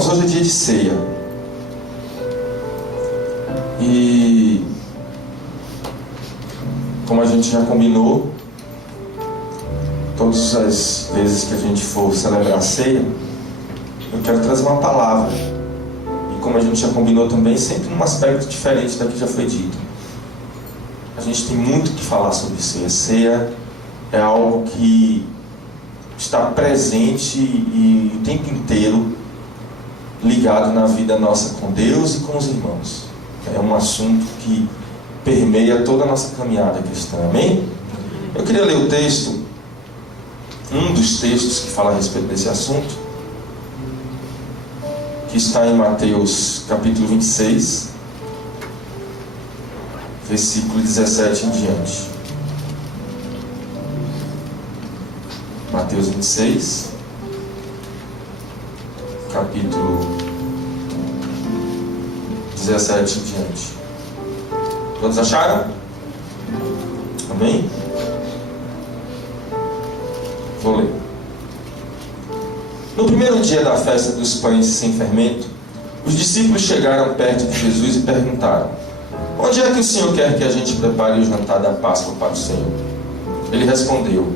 Irmãos, hoje é dia de ceia. E como a gente já combinou, todas as vezes que a gente for celebrar a ceia, eu quero trazer uma palavra. E como a gente já combinou também, sempre num aspecto diferente da que já foi dito. A gente tem muito que falar sobre ceia. Ceia é algo que está presente e o tempo inteiro ligado na vida nossa com Deus e com os irmãos. É um assunto que permeia toda a nossa caminhada cristã. Amém? Eu queria ler o texto, um dos textos que fala a respeito desse assunto, que está em Mateus capítulo 26, versículo 17 em diante. Mateus 26, capítulo 17 em diante. Todos acharam? Amém? Vou ler. No primeiro dia da festa dos pães sem fermento, os discípulos chegaram perto de Jesus e perguntaram: onde é que o Senhor quer que a gente prepare o jantar da Páscoa para o Senhor? Ele respondeu: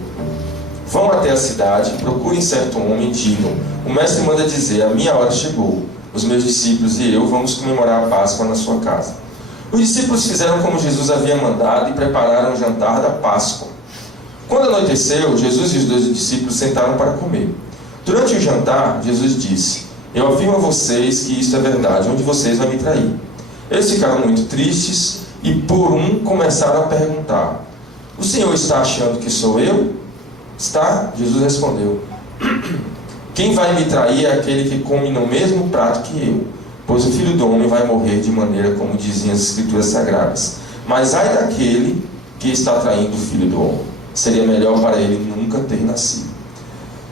vão até a cidade, procurem certo homem e digam: o mestre manda dizer, a minha hora chegou. Os meus discípulos e eu vamos comemorar a Páscoa na sua casa. Os discípulos fizeram como Jesus havia mandado e prepararam o jantar da Páscoa. Quando anoiteceu, Jesus e os 12 discípulos sentaram para comer. Durante o jantar, Jesus disse: eu afirmo a vocês que isto é verdade, um de vocês vai me trair. Eles ficaram muito tristes e por um começaram a perguntar: o Senhor está achando que sou eu? Está? Jesus respondeu: quem vai me trair é aquele que come no mesmo prato que eu, pois o Filho do Homem vai morrer de maneira como diziam as Escrituras Sagradas. Mas ai daquele que está traindo o Filho do Homem. Seria melhor para ele nunca ter nascido.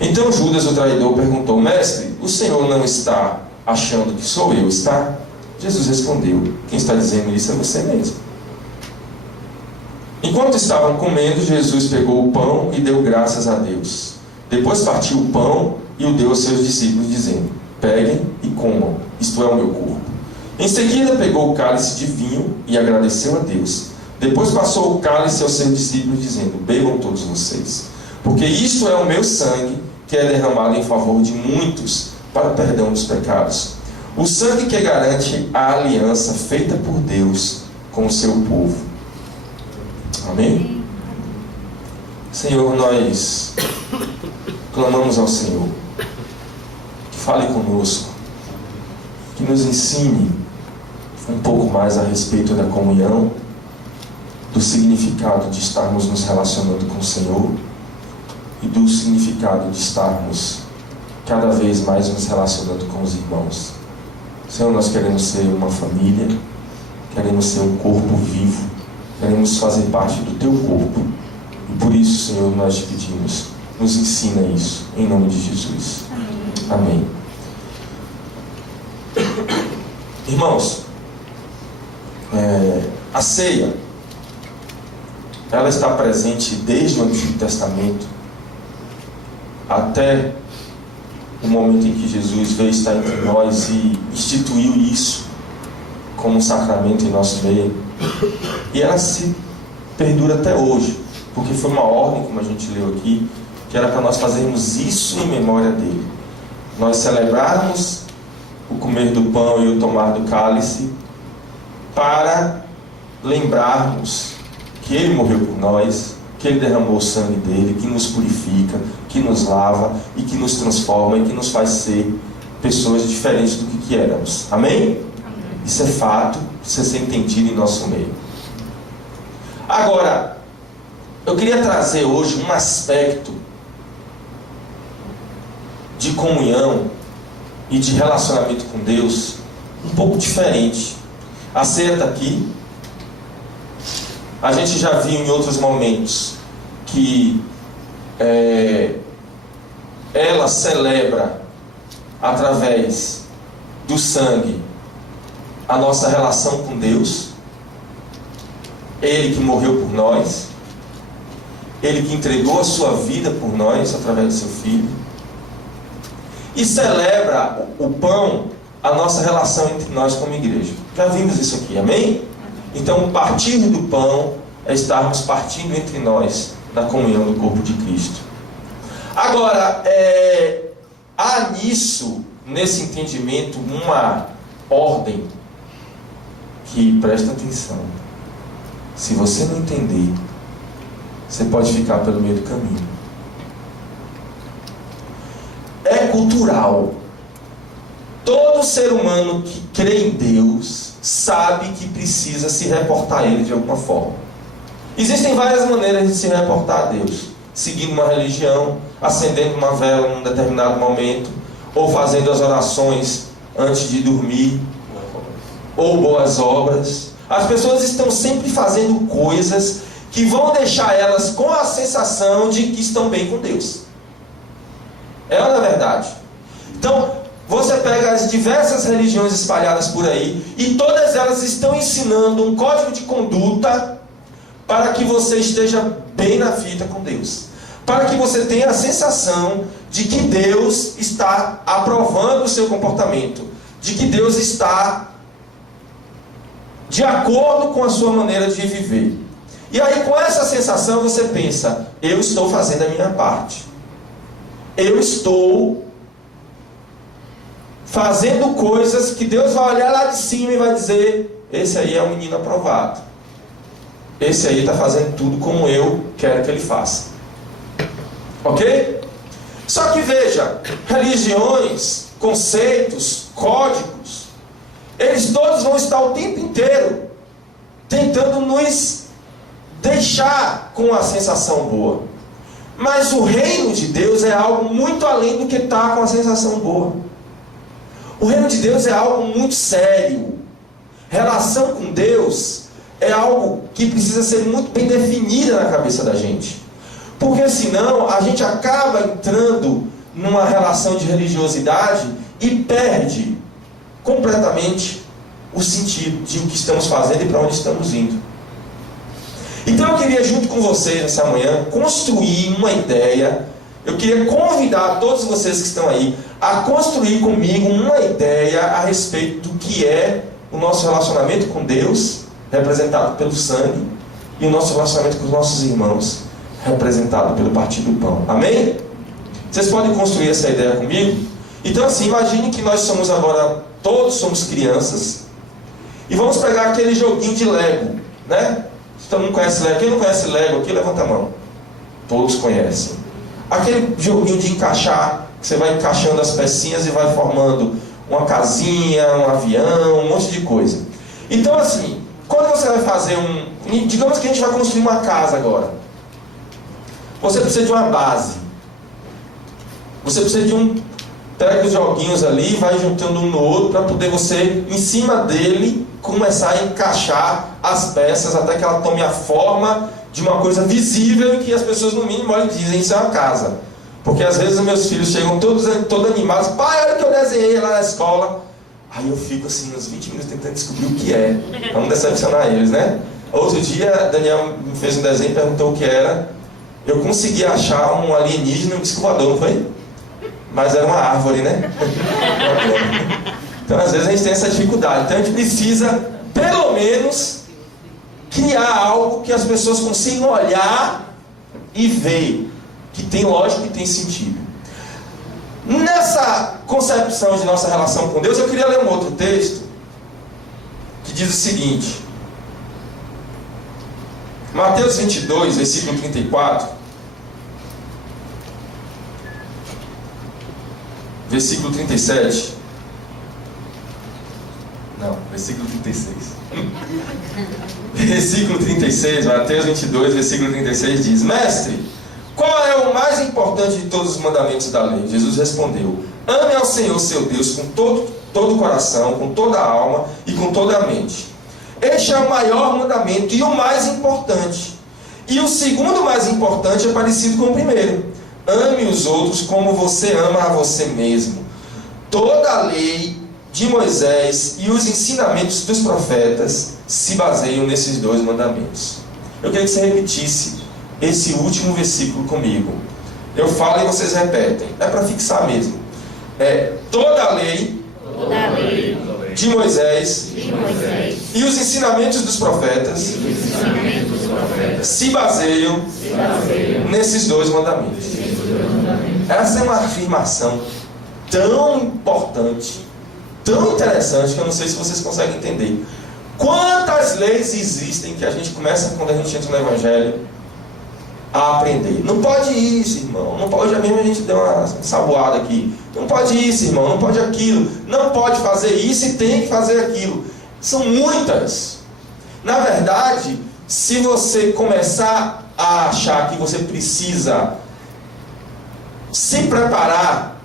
Então Judas, o traidor, perguntou: mestre, o Senhor não está achando que sou eu, está? Jesus respondeu: quem está dizendo isso é você mesmo. Enquanto estavam comendo, Jesus pegou o pão e deu graças a Deus. Depois partiu o pão e o deu aos seus discípulos, dizendo: peguem e comam, isto é o meu corpo. Em seguida pegou o cálice de vinho e agradeceu a Deus. Depois passou o cálice aos seus discípulos, dizendo: bebam todos vocês, porque isto é o meu sangue, que é derramado em favor de muitos para o perdão dos pecados. O sangue que garante a aliança feita por Deus com o seu povo. Amém? Senhor, nós clamamos ao Senhor que fale conosco, que nos ensine um pouco mais a respeito da comunhão, do significado de estarmos nos relacionando com o Senhor e do significado de estarmos cada vez mais nos relacionando com os irmãos. Senhor, nós queremos ser uma família, queremos ser um corpo vivo, queremos fazer parte do Teu corpo. E por isso, Senhor, nós te pedimos, nos ensina isso, em nome de Jesus. Amém. Irmãos, a ceia, ela está presente desde o Antigo Testamento até o momento em que Jesus veio estar entre nós e instituiu isso como um sacramento em nosso meio. E ela se perdura até hoje, porque foi uma ordem, como a gente leu aqui, que era para nós fazermos isso em memória dele. Nós celebrarmos o comer do pão e o tomar do cálice para lembrarmos que ele morreu por nós, que ele derramou o sangue dele, que nos purifica, que nos lava e que nos transforma e que nos faz ser pessoas diferentes do que éramos. Amém? Isso é fato, precisa ser entendido em nosso meio. Agora, eu queria trazer hoje um aspecto de comunhão e de relacionamento com Deus um pouco diferente. A ceia está aqui. A gente já viu em outros momentos que ela celebra através do sangue a nossa relação com Deus. Ele que morreu por nós, Ele que entregou a sua vida por nós através do seu Filho. e celebra o pão, a nossa relação entre nós como igreja. Já vimos isso aqui, amém? Então, partir do pão é estarmos partindo entre nós na comunhão do corpo de Cristo. Agora, há nesse entendimento, uma ordem que, presta atenção, se você não entender, você pode ficar pelo meio do caminho. É cultural. Todo ser humano que crê em Deus sabe que precisa se reportar a Ele de alguma forma. Existem várias maneiras de se reportar a Deus: seguindo uma religião, acendendo uma vela num determinado momento, ou fazendo as orações antes de dormir, ou boas obras. As pessoas estão sempre fazendo coisas que vão deixar elas com a sensação de que estão bem com Deus. É ou não é verdade? Então, você pega as diversas religiões espalhadas por aí, e todas elas estão ensinando um código de conduta para que você esteja bem na fita com Deus, para que você tenha a sensação de que Deus está aprovando o seu comportamento, de que Deus está de acordo com a sua maneira de viver. E aí, com essa sensação, você pensa: eu estou fazendo a minha parte, eu estou fazendo coisas que Deus vai olhar lá de cima e vai dizer: esse aí é um menino aprovado, esse aí está fazendo tudo como eu quero que ele faça. Ok? Só que veja, religiões, conceitos, códigos, eles todos vão estar o tempo inteiro tentando nos deixar com a sensação boa. Mas o reino de Deus é algo muito além do que estar com a sensação boa. O reino de Deus é algo muito sério. Relação com Deus é algo que precisa ser muito bem definida na cabeça da gente. Porque senão a gente acaba entrando numa relação de religiosidade e perde completamente o sentido de o que estamos fazendo e para onde estamos indo. Então eu queria, junto com vocês nessa manhã, construir uma ideia. Eu queria convidar todos vocês que estão aí a construir comigo uma ideia a respeito do que é o nosso relacionamento com Deus, representado pelo sangue, e o nosso relacionamento com os nossos irmãos, representado pelo partir do pão. Amém? Vocês podem construir essa ideia comigo? Então assim, imagine que nós somos agora, todos somos crianças, e vamos pegar aquele joguinho de Lego, né? Todo mundo conhece Lego. Quem não conhece Lego aqui, levanta a mão. Todos conhecem. Aquele joguinho de encaixar, que você vai encaixando as pecinhas e vai formando uma casinha, um avião, um monte de coisa. Então assim, quando você vai fazer digamos que a gente vai construir uma casa agora. Você precisa de uma base. Você precisa pega os joguinhos ali, vai juntando um no outro, para poder você, em cima dele, começar a encaixar as peças até que ela tome a forma de uma coisa visível e que as pessoas no mínimo olham e dizem: isso é uma casa. Porque às vezes os meus filhos chegam todos animados: pai, olha o que eu desenhei lá na escola. Aí eu fico assim uns 20 minutos tentando descobrir o que é, para não decepcionar eles, né? Outro dia Daniel me fez um desenho e perguntou o que era. Eu consegui achar um alienígena e um disco voador, não foi? Mas era uma árvore, né? Então às vezes a gente tem essa dificuldade. Então a gente precisa, pelo menos, criar algo que as pessoas consigam olhar e ver que tem lógica e tem sentido. Nessa concepção de nossa relação com Deus, eu queria ler um outro texto que diz o seguinte: Mateus 22, versículo 34, versículo 37. Não, versículo 36. Versículo 36, Mateus 22, versículo 36 diz: Mestre, qual é o mais importante de todos os mandamentos da lei? Jesus respondeu: ame ao Senhor seu Deus com todo o coração, com toda a alma e com toda a mente. Este é o maior mandamento e o mais importante. E o segundo mais importante é parecido com o primeiro: ame os outros como você ama a você mesmo. Toda a lei de Moisés e os ensinamentos dos profetas se baseiam nesses dois mandamentos. Eu queria que você repetisse esse último versículo comigo. Eu falo e vocês repetem. É para fixar mesmo. toda a lei de Moisés e os ensinamentos dos profetas se baseiam nesses dois mandamentos. Essa é uma afirmação tão importante, tão interessante, que eu não sei se vocês conseguem entender. Quantas leis existem que a gente começa, quando a gente entra no Evangelho, a aprender? Não pode isso, irmão. Não pode, hoje mesmo a gente deu uma saboada aqui. Não pode isso, irmão. Não pode aquilo. Não pode fazer isso e tem que fazer aquilo. São muitas. Na verdade, se você começar a achar que você precisa se preparar,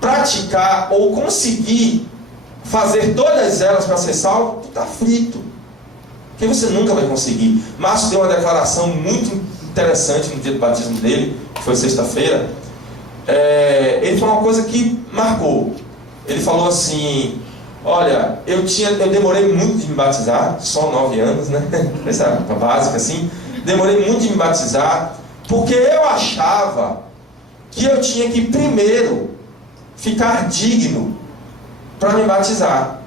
praticar ou conseguir fazer todas elas para ser salvo, tu está frito, porque você nunca vai conseguir. Márcio deu uma declaração muito interessante no dia do batismo dele, que foi sexta-feira. Ele falou uma coisa que marcou. Ele falou assim: olha, eu demorei muito de me batizar, só 9 anos, né? Essa básica assim. Demorei muito de me batizar, porque eu achava que eu tinha que primeiro ficar digno para me batizar,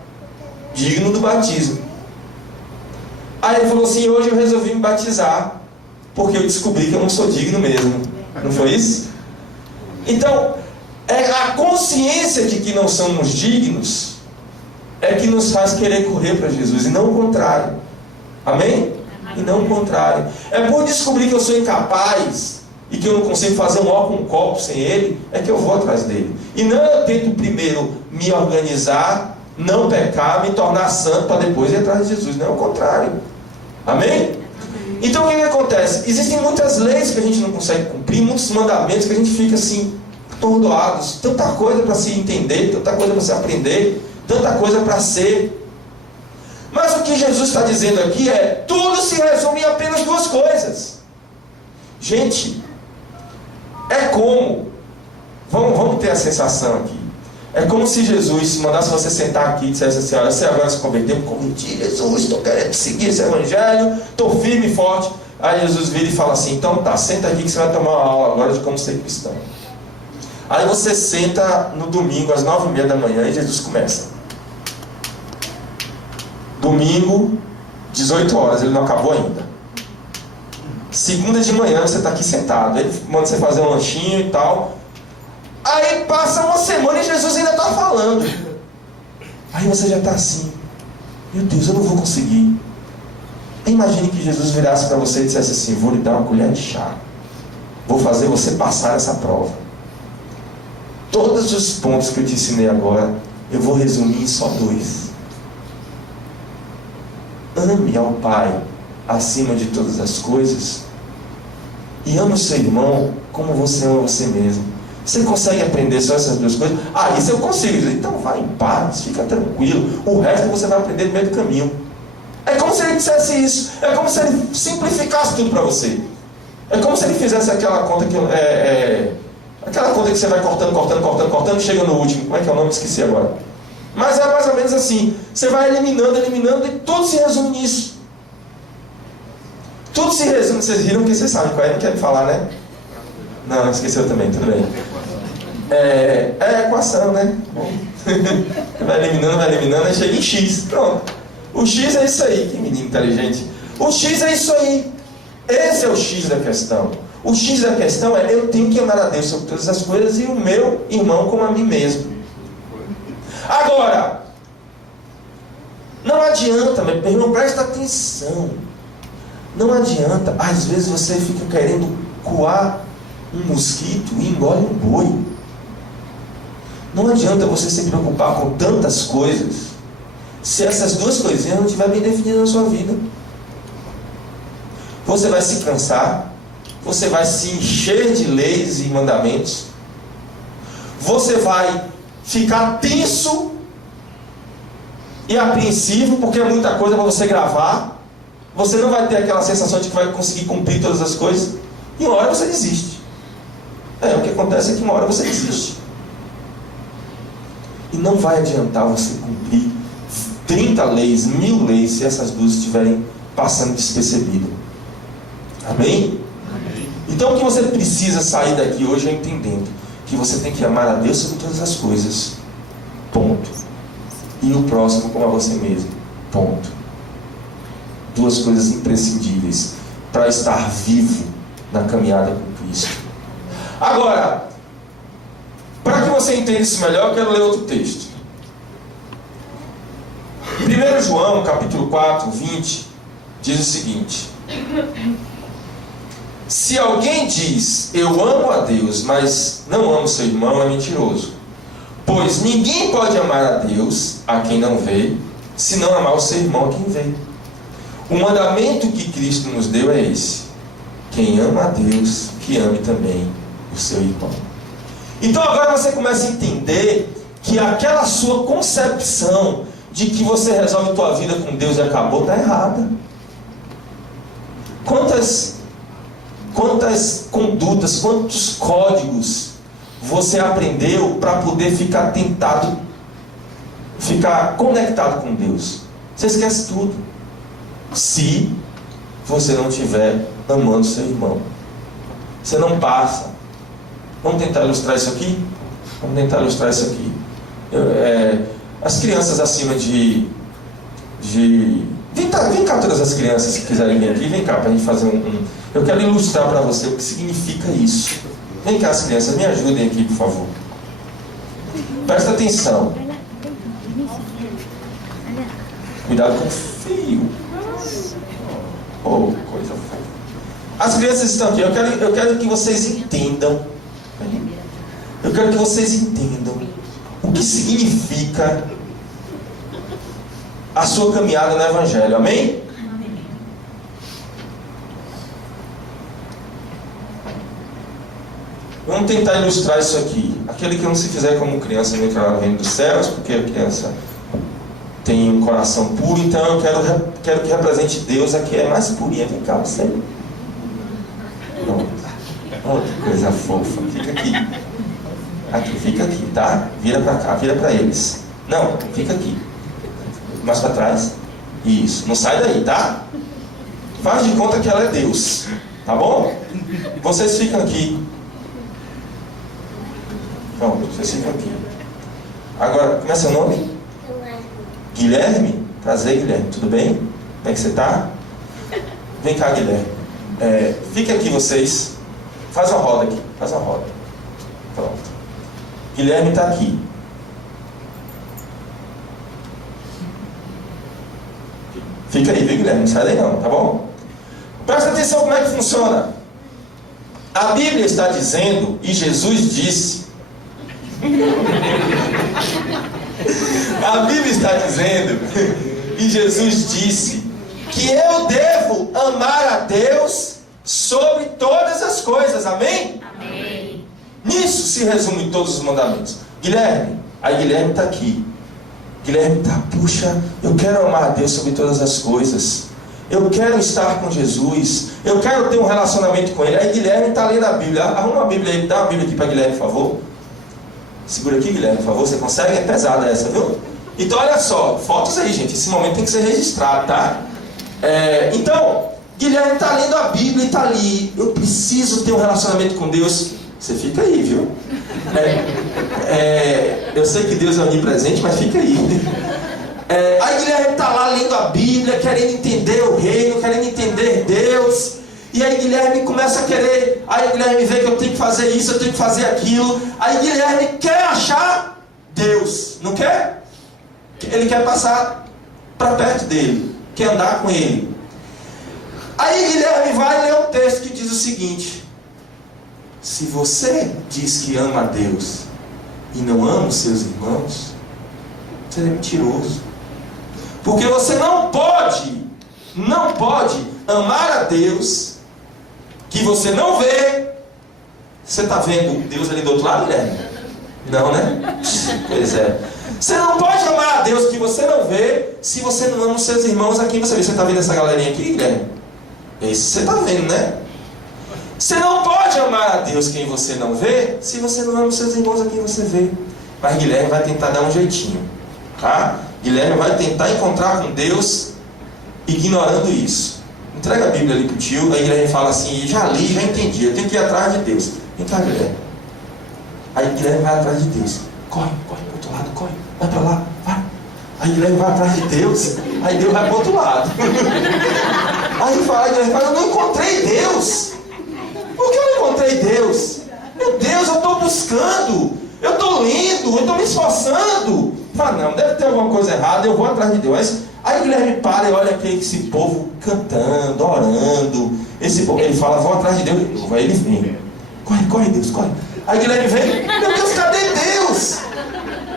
digno do batismo. Aí ele falou assim: hoje eu resolvi me batizar, porque eu descobri que eu não sou digno mesmo. Não foi isso? Então, a consciência de que não somos dignos é que nos faz querer correr para Jesus, e não o contrário. Amém? E não o contrário. É por descobrir que eu sou incapaz e que eu não consigo fazer um ó com um copo sem ele, é que eu vou atrás dele. E não eu tento primeiro me organizar, não pecar, me tornar santo para depois ir atrás de Jesus. Não é o contrário. Amém? Então o que acontece? Existem muitas leis que a gente não consegue cumprir, muitos mandamentos que a gente fica assim, atordoados. Tanta coisa para se entender, tanta coisa para se aprender, tanta coisa para ser. Mas o que Jesus está dizendo aqui é: tudo se resume em apenas 2 coisas. Gente, é como, vamos ter a sensação aqui, é como se Jesus mandasse você sentar aqui e dissesse assim: olha, você agora se converteu, me converti, Jesus, estou querendo seguir esse evangelho, estou firme e forte. Aí Jesus vira e fala assim: então tá, senta aqui que você vai tomar uma aula agora de como ser cristão. Aí você senta no domingo às 9h30 da manhã e Jesus começa. Domingo, 18 horas, ele não acabou ainda. Segunda de manhã você está aqui sentado, ele manda você fazer um lanchinho e tal. Aí passa uma semana e Jesus ainda está falando. Aí você já está assim: meu Deus, eu não vou conseguir. Imagine que Jesus virasse para você e dissesse assim: vou lhe dar uma colher de chá, vou fazer você passar essa prova. Todos os pontos que eu te ensinei agora, eu vou resumir em só 2. Ame ao Pai acima de todas as coisas e ame o seu irmão como você ama você mesmo. Você consegue aprender só essas 2 coisas? Ah, isso eu consigo. Então vai em paz, fica tranquilo. O resto você vai aprender no meio do caminho. É como se ele dissesse isso. É como se ele simplificasse tudo para você. É como se ele fizesse aquela conta que aquela conta que você vai cortando, chega no último. Como é que é o nome? Esqueci agora. Mas é mais ou menos assim. Você vai eliminando e tudo se resume nisso. Tudo se resume. Vocês riram que vocês sabem qual é, não querem falar, né? Não, esqueceu também, tudo bem. É equação, né? Bom. Vai eliminando, aí chega em X. Pronto. O X é isso aí. Que menino inteligente. O X é isso aí. Esse é o X da questão. O X da questão é: eu tenho que amar a Deus sobre todas as coisas e o meu irmão como a mim mesmo. Agora, não adianta, meu irmão, presta atenção. Não adianta, às vezes você fica querendo coar um mosquito e engole um boi. Não adianta você se preocupar com tantas coisas se essas 2 coisinhas não estiverem bem definidas na sua vida. Você vai se cansar, você vai se encher de leis e mandamentos, você vai ficar tenso e apreensivo, porque é muita coisa para você gravar. Você não vai ter aquela sensação de que vai conseguir cumprir todas as coisas, e uma hora você desiste. O que acontece é que uma hora você desiste. E não vai adiantar você cumprir 30 leis, 1000 leis, se essas 2 estiverem passando despercebidas. Amém? Amém? Então o que você precisa sair daqui hoje é entendendo que você tem que amar a Deus sobre todas as coisas. Ponto. E o próximo como a você mesmo. Ponto. Duas coisas imprescindíveis para estar vivo na caminhada com Cristo. Agora, para que você entenda isso melhor, eu quero ler outro texto. 1 João, capítulo 4, 20, diz o seguinte: se alguém diz, eu amo a Deus, mas não amo seu irmão, é mentiroso. Pois ninguém pode amar a Deus, a quem não vê, se não amar o seu irmão, a quem vê. O mandamento que Cristo nos deu é esse: quem ama a Deus, que ame também o seu irmão. Então agora você começa a entender que aquela sua concepção de que você resolve a tua vida com Deus e acabou, está errada. Quantas condutas, quantos códigos você aprendeu para poder ficar tentado, ficar conectado com Deus? Você esquece tudo se você não estiver amando seu irmão. Você não passa. Vamos tentar ilustrar isso aqui? As crianças acima de... Vem cá todas as crianças que quiserem vir aqui. Vem cá para a gente fazer Eu quero ilustrar para você o que significa isso. Vem cá as crianças, me ajudem aqui, por favor. Presta atenção. Cuidado com o fio. Oh, coisa fofa. As crianças estão aqui. Eu quero que vocês entendam. Eu quero que vocês entendam o que significa a sua caminhada no Evangelho. Amém? Vamos tentar ilustrar isso aqui. Aquele que não se fizer como criança não entrará no reino dos céus, porque a criança tem um coração puro. Então eu quero que represente Deus aqui, é mais purinha. Vem cá, você. Oh, que coisa fofa. Fica aqui. Aqui, fica aqui, tá? Vira pra cá, vira pra eles. Não, fica aqui. Mais pra trás. Isso, não sai daí, tá? Faz de conta que ela é Deus. Tá bom? Vocês ficam aqui. Pronto, vocês ficam aqui. Agora, como é seu nome? Guilherme? Prazer, Guilherme. Tudo bem? Como é que você tá? Vem cá, Guilherme. Fica aqui vocês. Faz uma roda aqui. Faz uma roda. Pronto. Guilherme está aqui. Fica aí, viu, Guilherme? Não sai daí não, tá bom? Presta atenção como é que funciona. A Bíblia está dizendo, e Jesus disse. A Bíblia está dizendo, e Jesus disse, que eu devo amar a Deus sobre todas as coisas. Amém? Amém. Nisso se resume todos os mandamentos. Guilherme, aí Guilherme está aqui. Guilherme está, puxa, eu quero amar a Deus sobre todas as coisas. Eu quero estar com Jesus. Eu quero ter um relacionamento com Ele. Aí Guilherme está lendo a Bíblia. Arruma uma Bíblia aí, dá uma Bíblia aqui para Guilherme, por favor. Segura aqui, Guilherme, por favor. Você consegue? É pesada essa, viu? Então, olha só, fotos aí, gente. Esse momento tem que ser registrado, tá? Então, Guilherme está lendo a Bíblia e está ali. Eu preciso ter um relacionamento com Deus. Você fica aí, viu? Eu sei que Deus é onipresente, mas fica aí. Aí Guilherme está lá lendo a Bíblia, querendo entender o reino, querendo entender Deus. E aí Guilherme começa a querer. Aí Guilherme vê que eu tenho que fazer isso, eu tenho que fazer aquilo. Aí Guilherme quer achar Deus, não quer? Ele quer passar para perto dele, quer andar com ele. Aí Guilherme vai ler um texto que diz o seguinte: se você diz que ama a Deus e não ama os seus irmãos, você é mentiroso. Porque você não pode amar a Deus que você não vê. Você está vendo Deus ali do outro lado, Guilherme? Não, né? Pois é. Você não pode amar a Deus que você não vê se você não ama os seus irmãos a quem você vê. Você está vendo essa galerinha aqui, Guilherme? Isso você está vendo, né? Você não pode amar a Deus quem você não vê se você não ama os seus irmãos a quem você vê. Mas Guilherme vai tentar dar um jeitinho, tá? Guilherme vai tentar encontrar com Deus ignorando isso. Entrega a Bíblia ali pro tio. Aí Guilherme fala assim: já li, já entendi, eu tenho que ir atrás de Deus. Vem cá, Guilherme. Aí Guilherme vai atrás de Deus. Corre pro outro lado, corre. Vai pra lá, vai. Aí Guilherme vai atrás de Deus. Aí Deus vai pro outro lado. Aí Guilherme fala, eu não encontrei Deus. Por que eu não encontrei Deus? Meu Deus, eu estou buscando. Eu estou lendo, eu estou me esforçando. Fala, não, deve ter alguma coisa errada, eu vou atrás de Deus. Aí Guilherme para e olha esse povo cantando, orando. Esse povo, ele fala, vou atrás de Deus de novo. Aí ele vem. Corre, corre, Deus, corre. Aí Guilherme vem, meu Deus, cadê Deus?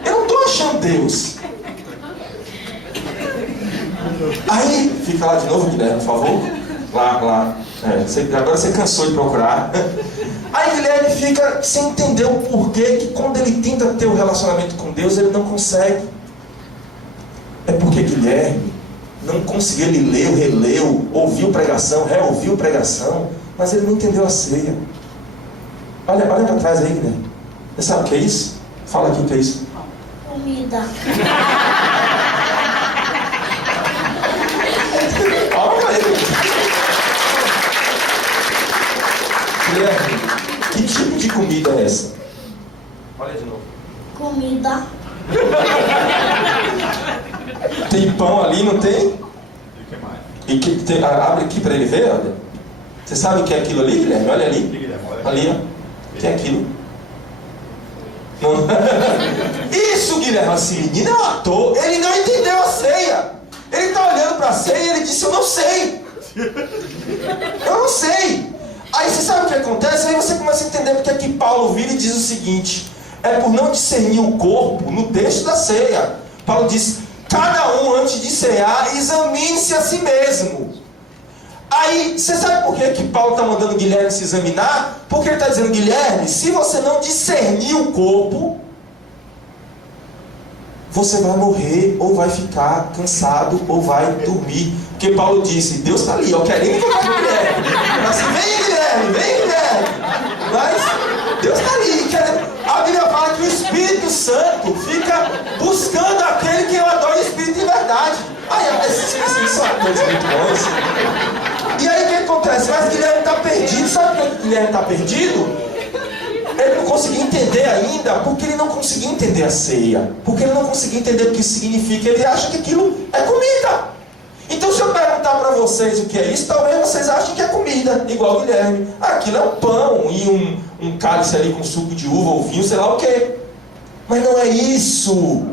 Eu não estou achando Deus. Aí, fica lá de novo, Guilherme, por favor. Lá. Agora você cansou de procurar. Aí Guilherme fica sem entender o porquê que quando ele tenta ter um relacionamento com Deus, ele não consegue. É porque Guilherme não conseguiu, ele leu, releu, ouviu pregação, reouviu pregação, mas ele não entendeu a ceia. Olha para trás aí, Guilherme. Você sabe o que é isso? Fala aqui o que é isso. Comida. Olha ele. Guilherme, que tipo de comida é essa? Olha de novo. Comida. Tem pão ali, não tem? E que tem, abre aqui para ele ver, olha. Você sabe o que é aquilo ali, Guilherme? Olha ali. Ali, ó. O que é aquilo? Não. Isso, Guilherme, assim, menino é um ator. Ele não entendeu a ceia. Ele está olhando para a ceia e ele disse, eu não sei. Eu não sei. Aí você sabe o que acontece? Aí você começa a entender porque aqui Paulo vira e diz o seguinte: é por não discernir o corpo no texto da ceia. Paulo diz, cada um antes de cear, examine-se a si mesmo. Aí, você sabe por que Paulo está mandando Guilherme se examinar? Porque ele está dizendo, Guilherme, se você não discernir o corpo, você vai morrer, ou vai ficar cansado, ou vai dormir. Porque Paulo disse, Deus está ali, ó, querendo encontrar com Guilherme. Assim, vem Guilherme. Mas Deus está ali, querendo. A Bíblia fala que o Espírito Santo fica buscando aquele que adora o Espírito de verdade. Aí, esses são atores muito bons. E aí o que acontece? Mas Guilherme está perdido. Sabe por que Guilherme está perdido? Ele não conseguiu entender ainda, porque ele não conseguiu entender a ceia. Porque ele não conseguiu entender o que isso significa. Ele acha que aquilo é comida. Então se eu perguntar para vocês o que é isso, talvez vocês achem que é comida, igual o Guilherme. Aquilo é um pão e um cálice ali com suco de uva ou vinho, sei lá o quê. Mas não é isso.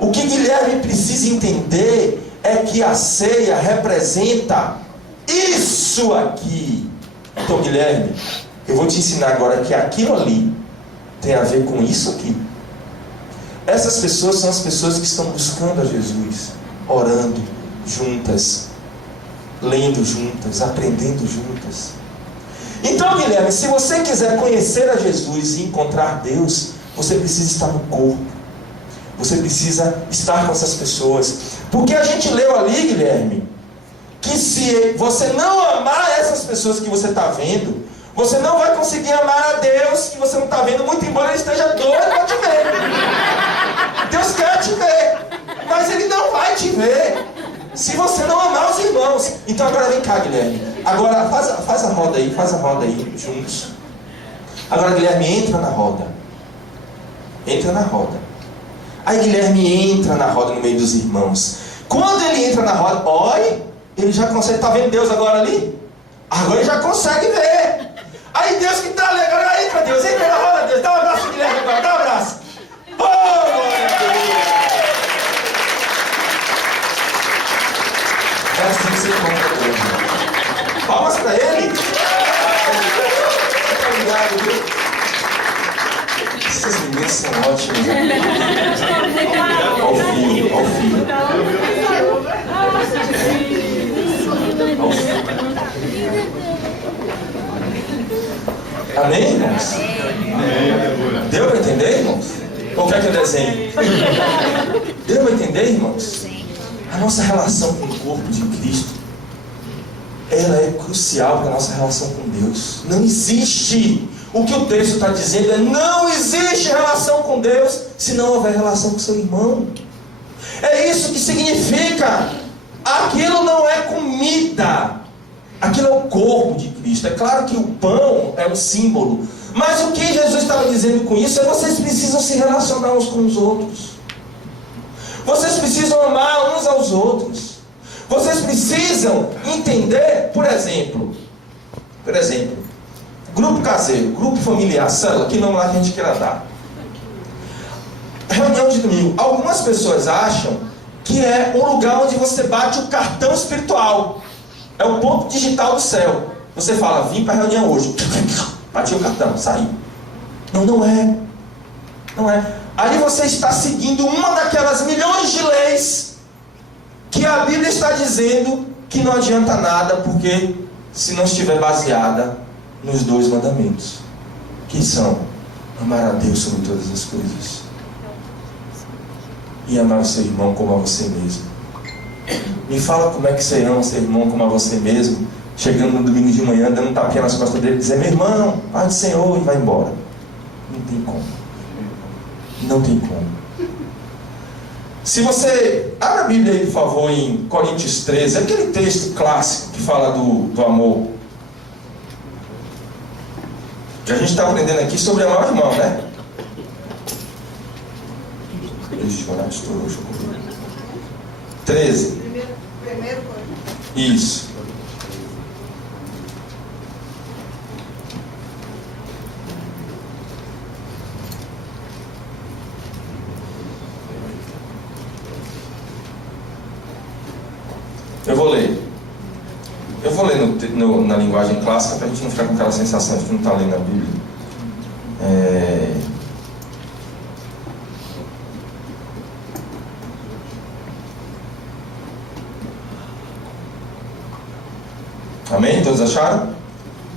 O que Guilherme precisa entender é que a ceia representa isso aqui. Então, Guilherme, eu vou te ensinar agora que aquilo ali tem a ver com isso aqui. Essas pessoas são as pessoas que estão buscando a Jesus, orando juntas, lendo juntas, aprendendo juntas. Então, Guilherme, se você quiser conhecer a Jesus e encontrar Deus, você precisa estar no corpo. Você precisa estar com essas pessoas. Porque a gente leu ali, Guilherme, que se você não amar essas pessoas que você está vendo, você não vai conseguir amar a Deus que você não está vendo, muito embora Ele esteja doido para te ver. Deus quer te ver, mas Ele não vai te ver se você não amar os irmãos. Então agora vem cá, Guilherme. Agora faz a roda aí, juntos. Agora, Guilherme, entra na roda. Entra na roda. Aí Guilherme entra na roda no meio dos irmãos. Quando ele entra na roda, olha, ele já consegue, tá vendo Deus agora ali? Agora ele já consegue ver. Aí Deus que tá ali, agora entra Deus, entra na roda, Deus, dá um abraço pro Guilherme agora, dá um abraço. Oh, glória a Deus. É assim que você compra Deus. Palmas pra ele. Muito obrigado, viu? Essas meninas são ótimas. Ao filho. Amém, irmãos? Deu para entender, irmãos? Ou quer que eu desenhe? Deu para entender, irmãos? A nossa relação com o corpo de Cristo, ela é crucial para a nossa relação com Deus. Não existe. O que o texto está dizendo é: não existe relação com Deus se não houver relação com seu irmão. É isso que significa. Aquilo não é comida, aquilo é o corpo de Cristo. É claro que o pão é um símbolo, Mas o que Jesus estava dizendo com isso é: vocês precisam se relacionar uns com os outros. Vocês precisam amar uns aos outros. Vocês precisam entender, por exemplo, grupo caseiro, grupo familiar, célula, que não lá que a gente queira dar. Reunião de domingo. Algumas pessoas acham que é um lugar onde você bate o cartão espiritual. É o ponto digital do céu. Você fala: vim para a reunião hoje. Bati o cartão, saí. Não é. Não é. Aí você está seguindo uma daquelas milhões de leis que a Bíblia está dizendo que não adianta nada, porque se não estiver baseada nos 2 mandamentos, que são amar a Deus sobre todas as coisas e amar o seu irmão como a você mesmo. Me fala como é que você ama seu irmão como a você mesmo, chegando no domingo de manhã, dando um tapinha nas costas dele e dizer: meu irmão, paz do Senhor, e vai embora. Não tem como. Não tem como. Se você... Abra a Bíblia aí, por favor, em Coríntios 13, aquele texto clássico que fala do amor. Que a gente está aprendendo aqui sobre amar o irmão, né? Deixa eu chorar, estourou, deixa eu correr. 13. Primeiro. Isso. Eu vou ler na linguagem clássica, para a gente não ficar com aquela sensação de que não está lendo a Bíblia. Amém? Todos acharam?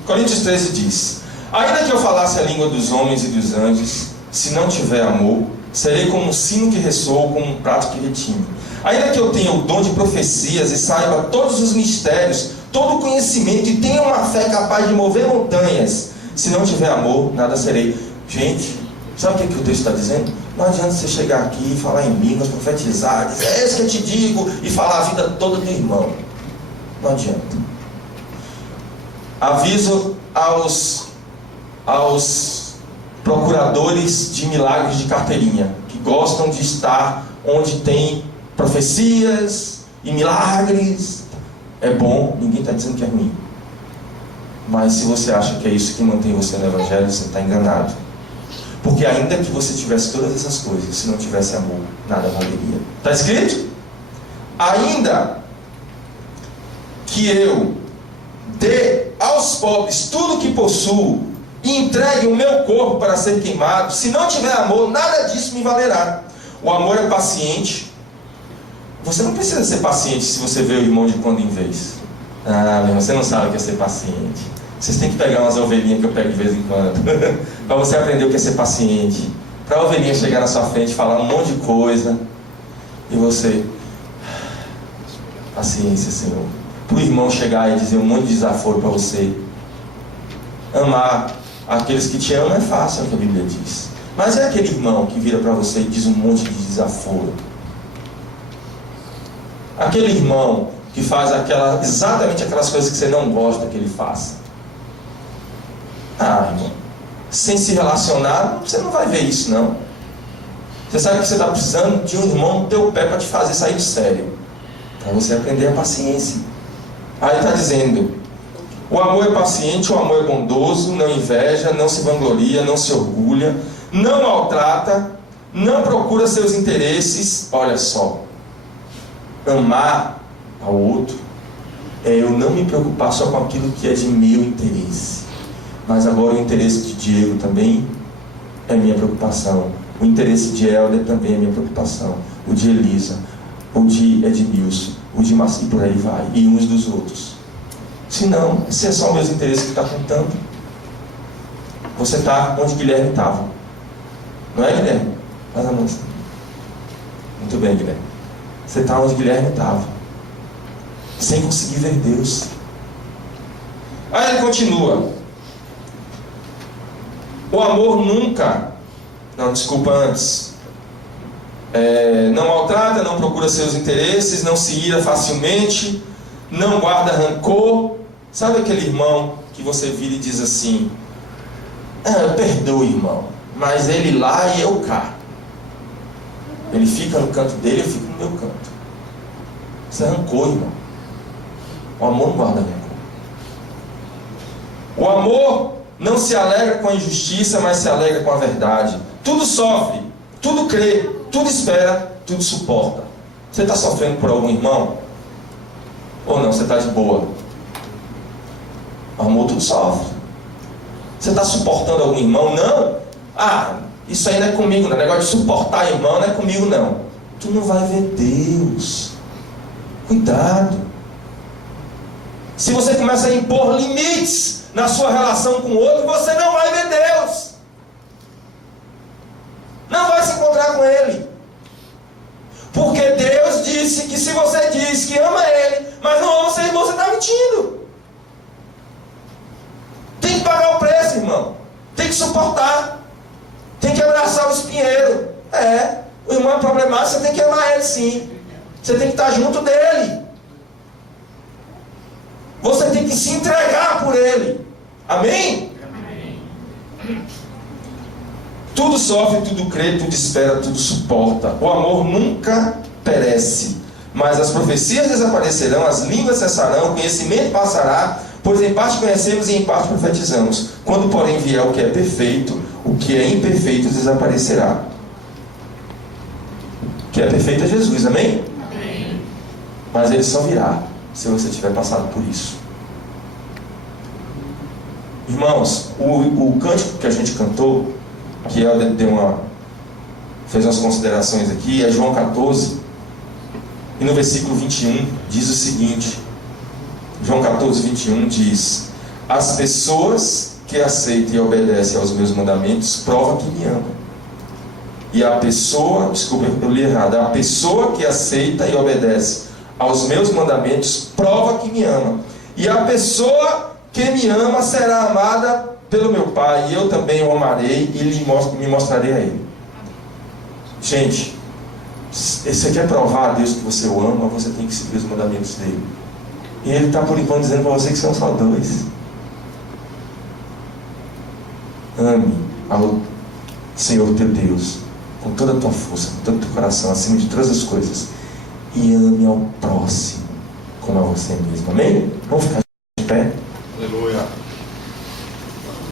Coríntios 13 diz: ainda que eu falasse a língua dos homens e dos anjos, se não tiver amor, serei como um sino que ressoa, como um prato que retine. Ainda que eu tenha o dom de profecias e saiba todos os mistérios, todo o conhecimento, e tenha uma fé capaz de mover montanhas, se não tiver amor, nada serei. Gente, sabe o que o texto está dizendo? Não adianta você chegar aqui e falar em línguas, profetizar, dizer: é isso que eu te digo, e falar a vida toda do irmão. Não adianta. Aviso aos procuradores de milagres de carteirinha, que gostam de estar onde tem profecias e milagres. É bom, ninguém está dizendo que é ruim. Mas se você acha que é isso que mantém você no Evangelho, você está enganado. Porque ainda que você tivesse todas essas coisas, se não tivesse amor, nada valeria. Está escrito? Ainda que eu dê aos pobres tudo que possuo e entregue o meu corpo para ser queimado, se não tiver amor, nada disso me valerá. O amor é paciente. Você não precisa ser paciente se você vê o irmão de quando em vez. Ah, meu irmão, você não sabe o que é ser paciente. Vocês têm que pegar umas ovelhinhas que eu pego de vez em quando para você aprender o que é ser paciente. Para a ovelhinha chegar na sua frente e falar um monte de coisa e você... paciência, Senhor. Para o irmão chegar e dizer um monte de desaforo para você. Amar aqueles que te amam é fácil, é o que a Bíblia diz. Mas é aquele irmão que vira para você e diz um monte de desaforo. Aquele irmão que faz exatamente aquelas coisas que você não gosta que ele faça. Ah, irmão, sem se relacionar, você não vai ver isso, não. Você sabe que você está precisando de um irmão no teu pé para te fazer sair do sério, para você aprender a paciência. Aí está dizendo: o amor é paciente, o amor é bondoso, não inveja, não se vangloria, não se orgulha, não maltrata, não procura seus interesses. Olha só, amar ao outro é eu não me preocupar só com aquilo que é de meu interesse, mas agora o interesse de Diego também é minha preocupação, o interesse de Helder também é minha preocupação, o de Elisa, o de Edmilson, o de Marci, por aí vai, e uns dos outros. Se não, se é só meus interesses que está contando, você está onde Guilherme estava. Não é, Guilherme? Mas a moça. Muito bem, Guilherme. Você está onde Guilherme estava, sem conseguir ver Deus. Aí ele continua: o amor nunca, não, desculpa, antes, não maltrata, não procura seus interesses, não se ira facilmente, não guarda rancor. Sabe aquele irmão que você vira e diz assim: Eu perdoo, irmão, mas ele lá e eu cá. Ele fica no canto dele, eu fico no meu canto. Isso é rancor, irmão. O amor não guarda rancor. O amor não se alegra com a injustiça, mas se alegra com a verdade. Tudo sofre, tudo crê, tudo espera, tudo suporta. Você está sofrendo por algum irmão? Ou não, você está de boa? O amor tudo sofre. Você está suportando algum irmão? Não. Isso aí não é comigo não. O negócio de suportar irmão não é comigo não. Tu não vai ver Deus. Cuidado. Se você começa a impor limites na sua relação com o outro, você não vai ver Deus. Não vai se encontrar com Ele. Porque Deus disse que se você diz que ama Ele, mas não ama seu irmão, você está mentindo. Tem que pagar o preço, irmão. Tem que suportar. Tem que abraçar o espinheiro. O irmão é problemático, você tem que amar ele sim. Você tem que estar junto dele. Você tem que se entregar por ele. Amém? Amém. Tudo sofre, tudo crê, tudo espera, tudo suporta. O amor nunca perece. Mas as profecias desaparecerão, as línguas cessarão, o conhecimento passará, pois em parte conhecemos e em parte profetizamos. Quando, porém, vier o que é perfeito, o que é imperfeito desaparecerá. O que é perfeito é Jesus, amém? Amém. Mas ele só virá se você tiver passado por isso. Irmãos, o cântico que a gente cantou, que ela fez umas considerações aqui, é João 14, e no versículo 21 diz o seguinte: João 14, 21 diz: as pessoas que aceitam e obedecem aos meus mandamentos provam que me amam. E a pessoa, desculpa, eu li errado, a pessoa que aceita e obedece aos meus mandamentos prova que me ama. E a pessoa que me ama será amada pelo meu Pai, e eu também o amarei e me mostrarei a Ele. Gente, se você quer provar a Deus que você o ama, você tem que seguir os mandamentos dele. E Ele está por enquanto dizendo para você que são só dois. Ame ao Senhor teu Deus com toda a tua força, com todo o teu coração, acima de todas as coisas, e ame ao próximo como a você mesmo. Amém? Vamos ficar de pé? Aleluia.